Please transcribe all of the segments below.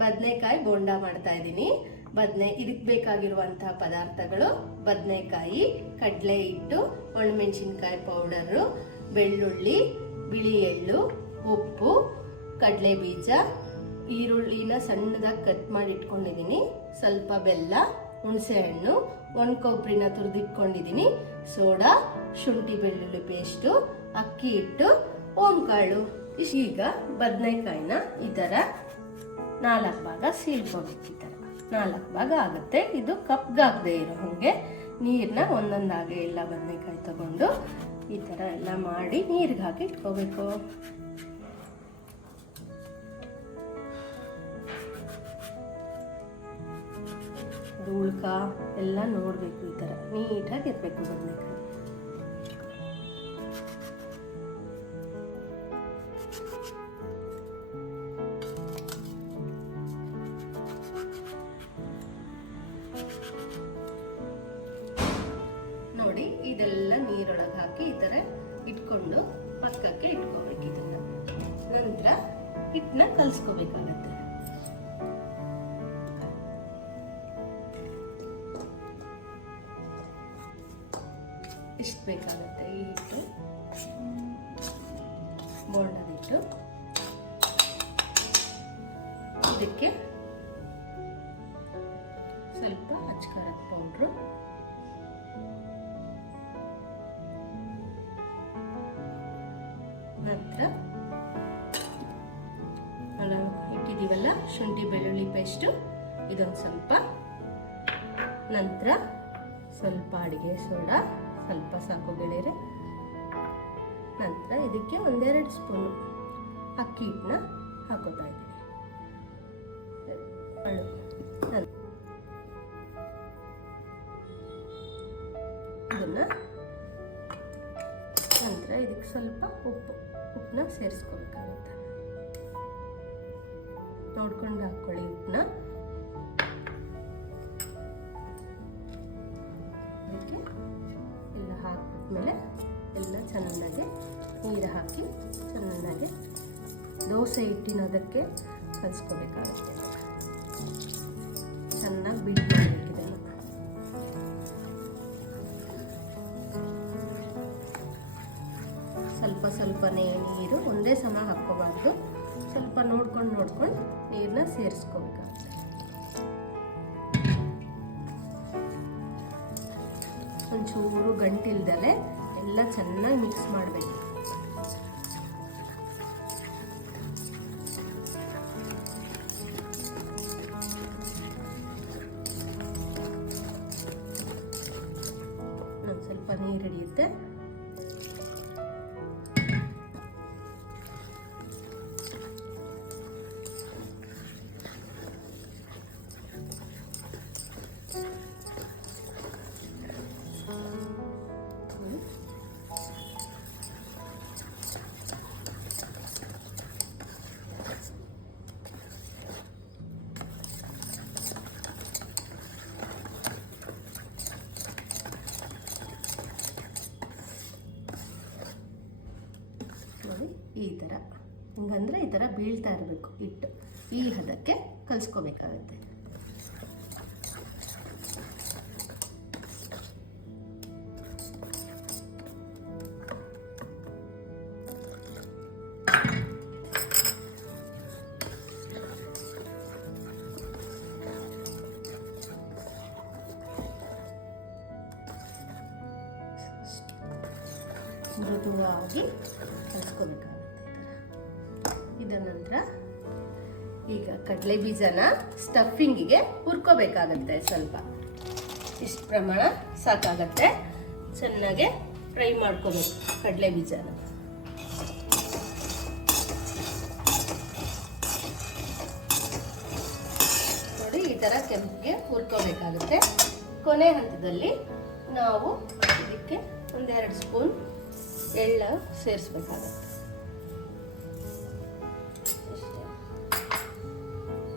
ಬದನೆಕಾಯಿ ಬೋಂಡ ಮಾಡ್ತಾ ಇದ್ದೀನಿ. ಇದಕ್ಕೆ ಬೇಕಾಗಿರುವಂತಹ ಪದಾರ್ಥಗಳು: ಬದನೆಕಾಯಿ, ಕಡಲೆ ಹಿಟ್ಟು, ಒಣಮೆಣಸಿನ್ಕಾಯಿ ಪೌಡರು, ಬೆಳ್ಳುಳ್ಳಿ, ಬಿಳಿ ಎಳ್ಳು, ಉಪ್ಪು, ಕಡಲೆ ಬೀಜ, ಈರುಳ್ಳಿನ ಸಣ್ಣದಾಗಿ ಕಟ್ ಮಾಡಿ ಇಟ್ಕೊಂಡಿದ್ದೀನಿ, ಸ್ವಲ್ಪ ಬೆಲ್ಲ, ಹುಣಸೆ ಹಣ್ಣು, ಒಣ ಕೊಬ್ಬರಿನ ತುರಿದಿಟ್ಕೊಂಡಿದ್ದೀನಿ, ಸೋಡಾ, ಶುಂಠಿ ಬೆಳ್ಳುಳ್ಳಿ ಪೇಸ್ಟು, ಅಕ್ಕಿ ಹಿಟ್ಟು, ಓಂಕಾಳು. ಈಗ ಬದನೆಕಾಯಿನ ಈ ಥರ 4 ಭಾಗ ಸೀಳ್ಕೋಬೇಕು. ಈ ಥರ 4 ಭಾಗ ಆಗುತ್ತೆ. ಇದು ಕಪ್ಗಾಗದೆ ಇರೋ ಹಾಗೆ ನೀರನ್ನ ಒಂದೊಂದಾಗೆ ಎಲ್ಲ ಬದನೆಕಾಯಿ ತಗೊಂಡು ಈ ಥರ ಎಲ್ಲ ಮಾಡಿ ನೀರಿಗೆ ಹಾಕಿ ಇಟ್ಕೋಬೇಕು. ಉಳ್ಕ ಎಲ್ಲ ನೋಡಬೇಕು. ಈ ಥರ ನೀಟಾಗಿ ಇರಬೇಕು ಬದನೆಕಾಯಿ. ನೋಡಿ, ಇದೆಲ್ಲ ನೀರೊಳಗೆ ಹಾಕಿ ಈ ಥರ ಇಟ್ಕೊಂಡು ಪಕ್ಕಕ್ಕೆ ಇಟ್ಕೋಬೇಕು. ಇದನ್ನ ನಂತರ ಹಿಟ್ಟನ್ನ ಕಲಿಸ್ಕೋಬೇಕಾಗತ್ತೆ. ಇಷ್ಟು ಬೇಕಾಗುತ್ತೆ ಈ ಹಿಟ್ಟು, ಬೋಂಡದ ಹಿಟ್ಟು. ಇದಕ್ಕೆ ಸ್ವಲ್ಪ ಅಚ್ಕಾರದ ಪೌಡ್ರು, ನಂತರ ಇಟ್ಟಿದ್ದೀವಲ್ಲ ಶುಂಠಿ ಬೆಳ್ಳುಳ್ಳಿ ಪೇಸ್ಟು, ಇದೊಂದು ಸ್ವಲ್ಪ, ನಂತರ ಸ್ವಲ್ಪ ಅಡಿಗೆ ಸೋಡಾ, ಸ್ವಲ್ಪ ಸಾಕು ಗೆಳೆಯರೆ. ನಂತರ ಇದಕ್ಕೆ 1-2 ಸ್ಪೂನು ಅಕ್ಕಿ ಹಿಟ್ಟನ್ನ ಹಾಕೋತಾ ಇದ್ದೀನಿ. ಇದನ್ನ ನಂತರ ಇದಕ್ಕೆ ಸ್ವಲ್ಪ ಉಪ್ಪನ್ನ ಸೇರಿಸ್ಕೋಬೇಕಾಗುತ್ತೆ. ನೋಡ್ಕೊಂಡು ಹಾಕ್ಕೊಳ್ಳಿ ಉಪ್ಪನ್ನ. ಅದಕ್ಕೆ ಎಲ್ಲ ಹಾಕಿದ್ಮೇಲೆ ಎಲ್ಲ ಚೆನ್ನಾಗಿ ನೀರು ಹಾಕಿ ಚೆನ್ನಾಗಿ ದೋಸೆ ಹಿಟ್ಟಿನದಕ್ಕೆ ಕಲಿಸ್ಕೋಬೇಕಾಗುತ್ತೆ. ಚೆನ್ನಾಗಿ ಬೀಟ್ ಮಾಡಬೇಕಿದೆ. ಸ್ವಲ್ಪನೇ ನೀರು, ಒಂದೇ ಸಮ ಹಾಕ್ಕೋಬಾರ್ದು. ಸ್ವಲ್ಪ ನೋಡ್ಕೊಂಡು ನೀರನ್ನ ಸೇರಿಸ್ಕೋಬೇಕಾಗುತ್ತೆ. ಒಂಚೂರು ಗಂಟಿಲ್ದಲೆ ಎಲ್ಲ ಚೆನ್ನಾಗಿ ಮಿಕ್ಸ್ ಮಾಡಬೇಕು. ಸ್ವಲ್ಪ ನೀರು ಹಿಡಿಯುತ್ತೆ. ಈ ಥರ ಹಿಂಗಂದ್ರೆ ಈ ಥರ ಬೀಳ್ತಾ ಇರಬೇಕು ಹಿಟ್ಟು. ಈ ಹದಕ್ಕೆ ಕಲಿಸ್ಕೋಬೇಕಾಗತ್ತೆ. ಮೃದುವಾಗಿ ಕಲಿಸ್ಕೋಬೇಕಾಗುತ್ತೆ. ಇದರ ನಂತರ ಈಗ ಕಡಲೆ ಬೀಜನ ಸ್ಟಫಿಂಗಿಗೆ ಹುರ್ಕೋಬೇಕಾಗತ್ತೆ. ಸ್ವಲ್ಪ ಇಷ್ಟು ಪ್ರಮಾಣ ಸಾಕಾಗತ್ತೆ. ಚೆನ್ನಾಗಿ ಫ್ರೈ ಮಾಡ್ಕೋಬೇಕು ಕಡಲೆ ಬೀಜನ. ನೋಡಿ, ಈ ಥರ ಕೆಂಪಿಗೆ ಹುರ್ಕೋಬೇಕಾಗುತ್ತೆ. ಕೊನೆ ಹಂತದಲ್ಲಿ ನಾವು ಇದಕ್ಕೆ 1-2 ಸ್ಪೂನ್ ಎಳ್ಳು ಸೇರಿಸ್ಬೇಕಾಗತ್ತೆ.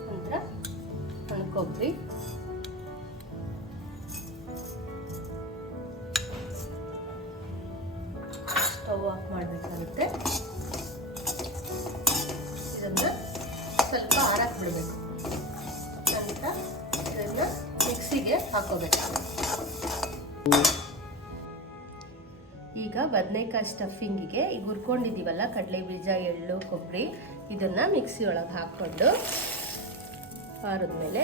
ನಂತರ ಒಣ ಕೊಬ್ಬರಿ, ಸ್ಟವ್ ಆಫ್ ಮಾಡಬೇಕಾಗುತ್ತೆ. ಇದನ್ನು ಸ್ವಲ್ಪ ಆರಕ್ಕೆ ಬಿಡಬೇಕು. ಹಾಕೋಬೇಕಾಗುತ್ತೆ. ಈಗ ಬದನೆಕಾಯಿ ಸ್ಟಫಿಂಗಿಗೆ ಈಗ ಹುರ್ಕೊಂಡಿದ್ದೀವಲ್ಲ ಕಡಲೆ ಬೀಜ, ಎಳ್ಳು, ಕೊಬ್ಬರಿ, ಇದನ್ನು ಮಿಕ್ಸಿ ಒಳಗೆ ಹಾಕ್ಕೊಂಡು ಆರಿದ್ಮೇಲೆ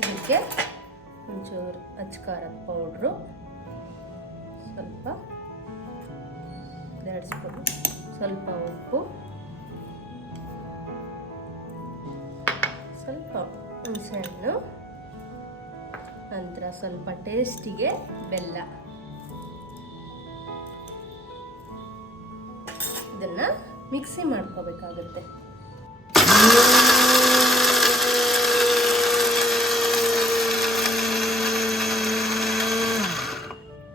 ಇದಕ್ಕೆ ಒಂಚೂರು ಅಚ್ಕಾರದ ಪೌಡ್ರು, ಸ್ವಲ್ಪ 2 ಸ್ಪೂನ್, ಸ್ವಲ್ಪ ಉಪ್ಪು, ಸ್ವಲ್ಪ ಹುಣಸೆಹಣ್ಣು, ನಂತರ ಸ್ವಲ್ಪ ಟೇಸ್ಟಿಗೆ ಬೆಲ್ಲ, ಇದನ್ನ ಮಿಕ್ಸಿ ಮಾಡ್ಕೋಬೇಕಾಗುತ್ತೆ.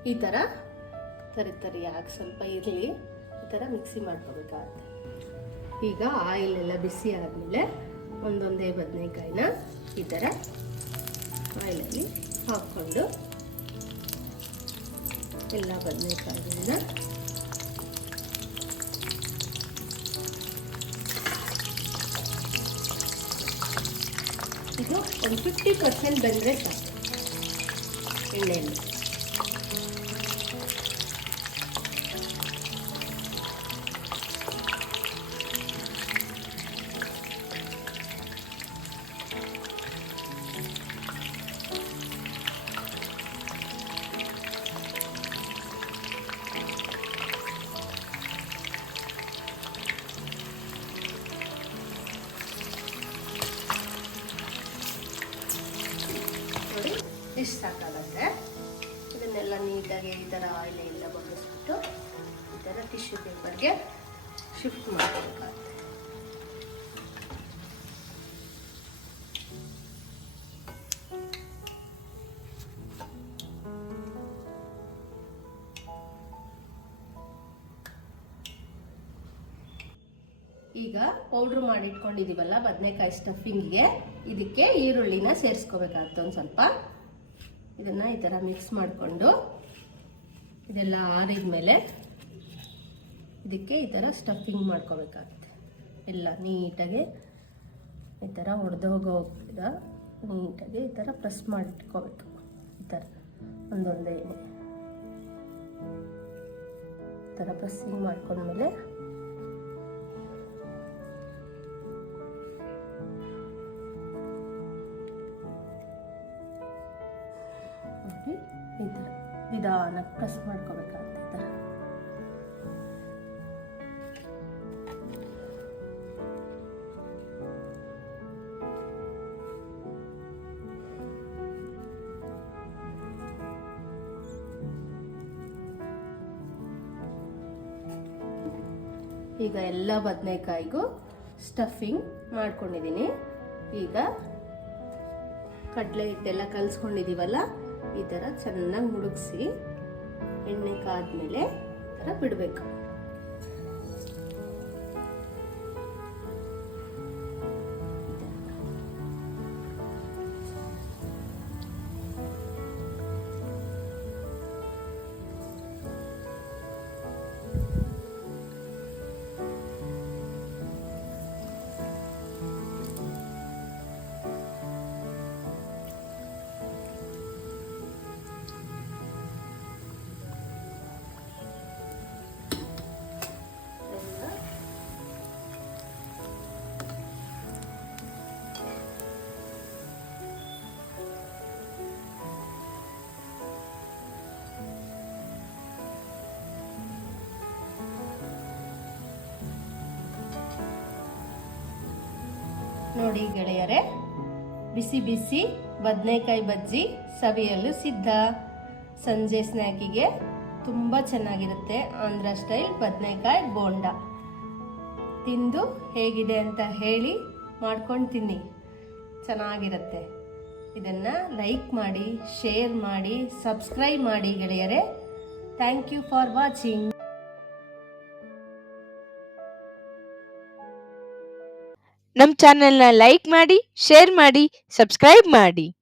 ಈ ಥರ ತರಿಯಾಗಿ ಸ್ವಲ್ಪ ಇರಲಿ, ಈ ಥರ ಮಿಕ್ಸಿ ಮಾಡ್ಕೋಬೇಕಾಗುತ್ತೆ. ಈಗ ಆಯಿಲ್ ಎಲ್ಲ ಬಿಸಿ ಆದಮೇಲೆ ಒಂದೊಂದೇ ಬದನೆಕಾಯಿನ ಈ ಥರ ಆಯಿಲಲ್ಲಿ ಹಾಕ್ಕೊಂಡು ಎಲ್ಲ ಬದನೆಕಾಯಿಗಳನ್ನ ಇದು ಒಂದು 50% ಬೆಂದರೆ ಸಾಕು ಎಣ್ಣೆಯಲ್ಲಿ. ಇಷ್ಟು ಸಾಕಾಗುತ್ತೆ. ಇದನ್ನೆಲ್ಲ ನೀಟಾಗಿ ಈ ಥರ ಆಯಿಲ್ ಎಲ್ಲ ಬಗ್ಗಿಸ್ಬಿಟ್ಟು ಈ ಥರ ಟಿಶ್ಯೂ ಪೇಪರ್ಗೆ ಶಿಫ್ಟ್ ಮಾಡಬೇಕಾಗುತ್ತೆ. ಈಗ ಪೌಡ್ರ್ ಮಾಡಿಟ್ಕೊಂಡಿದ್ದೀವಲ್ಲ ಬದನೆಕಾಯಿ ಸ್ಟಫಿಂಗಿಗೆ, ಇದಕ್ಕೆ ಈರುಳ್ಳಿನ ಸೇರಿಸ್ಕೋಬೇಕಾಗುತ್ತೆ. ಒಂದು ಸ್ವಲ್ಪ ಇದನ್ನು ಈ ಥರ ಮಿಕ್ಸ್ ಮಾಡಿಕೊಂಡು ಇದೆಲ್ಲ ಆರಿದ ಮೇಲೆ ಇದಕ್ಕೆ ಈ ಥರ ಸ್ಟಫಿಂಗ್ ಮಾಡ್ಕೋಬೇಕಾಗುತ್ತೆ. ಎಲ್ಲ ನೀಟಾಗಿ ಈ ಥರ ಒಡೆದೋಗೋಗಿದ ನೀಟಾಗಿ ಈ ಥರ ಪ್ರೆಸ್ ಮಾಡಿಟ್ಕೋಬೇಕು. ಈ ಥರ ಒಂದೊಂದೇ ಈ ಥರ ಪ್ರೆಸ್ಸಿಂಗ್ ಮಾಡ್ಕೊಂಡ್ಮೇಲೆ ಈ ಥರ ನಿಧಾನಕ್ಕೆ ಪ್ರೆಸ್ ಮಾಡ್ಕೋಬೇಕಾಗುತ್ತೆ. ಈ ಥರ ಈಗ ಎಲ್ಲ ಬದನೆಕಾಯಿಗೂ ಸ್ಟಫಿಂಗ್ ಮಾಡ್ಕೊಂಡಿದ್ದೀನಿ. ಈಗ ಕಡಲೆ ಹಿಟ್ಟೆಲ್ಲ ಕಲಿಸ್ಕೊಂಡಿದ್ದೀವಲ್ಲ, ಈ ಥರ ಚೆನ್ನಾಗಿ ಮುಳುಗಿಸಿ ಎಣ್ಣೆ ಕಾದ್ಮೇಲೆ ಈ ಥರ ಬಿಡಬೇಕು. ನೋಡಿ ಗೆಳೆಯರೇ, ಬಿಸಿ ಬಿಸಿ ಬದನೆಕಾಯಿ ಬಜ್ಜಿ ಸವಿಯಲು ಸಿದ್ಧ. ಸಂಜೆ ಸ್ನ್ಯಾಕಿಗೆ ತುಂಬ ಚೆನ್ನಾಗಿರುತ್ತೆ. ಆಂಧ್ರ ಸ್ಟೈಲ್ ಬದನೆಕಾಯಿ ಬೋಂಡ. ತಿಂದು ಹೇಗಿದೆ ಅಂತ ಹೇಳಿ, ಮಾಡ್ಕೊಂಡು ತಿನ್ನಿ, ಚೆನ್ನಾಗಿರುತ್ತೆ. ಇದನ್ನು ಲೈಕ್ ಮಾಡಿ, ಶೇರ್ ಮಾಡಿ, ಸಬ್ಸ್ಕ್ರೈಬ್ ಮಾಡಿ ಗೆಳೆಯರೇ. Thank you for watching. ನಮ್ಮ ಚಾನೆಲ್ನ ಲೈಕ್ ಮಾಡಿ, ಶೇರ್ ಮಾಡಿ, ಸಬ್ಸ್ಕ್ರೈಬ್ ಮಾಡಿ.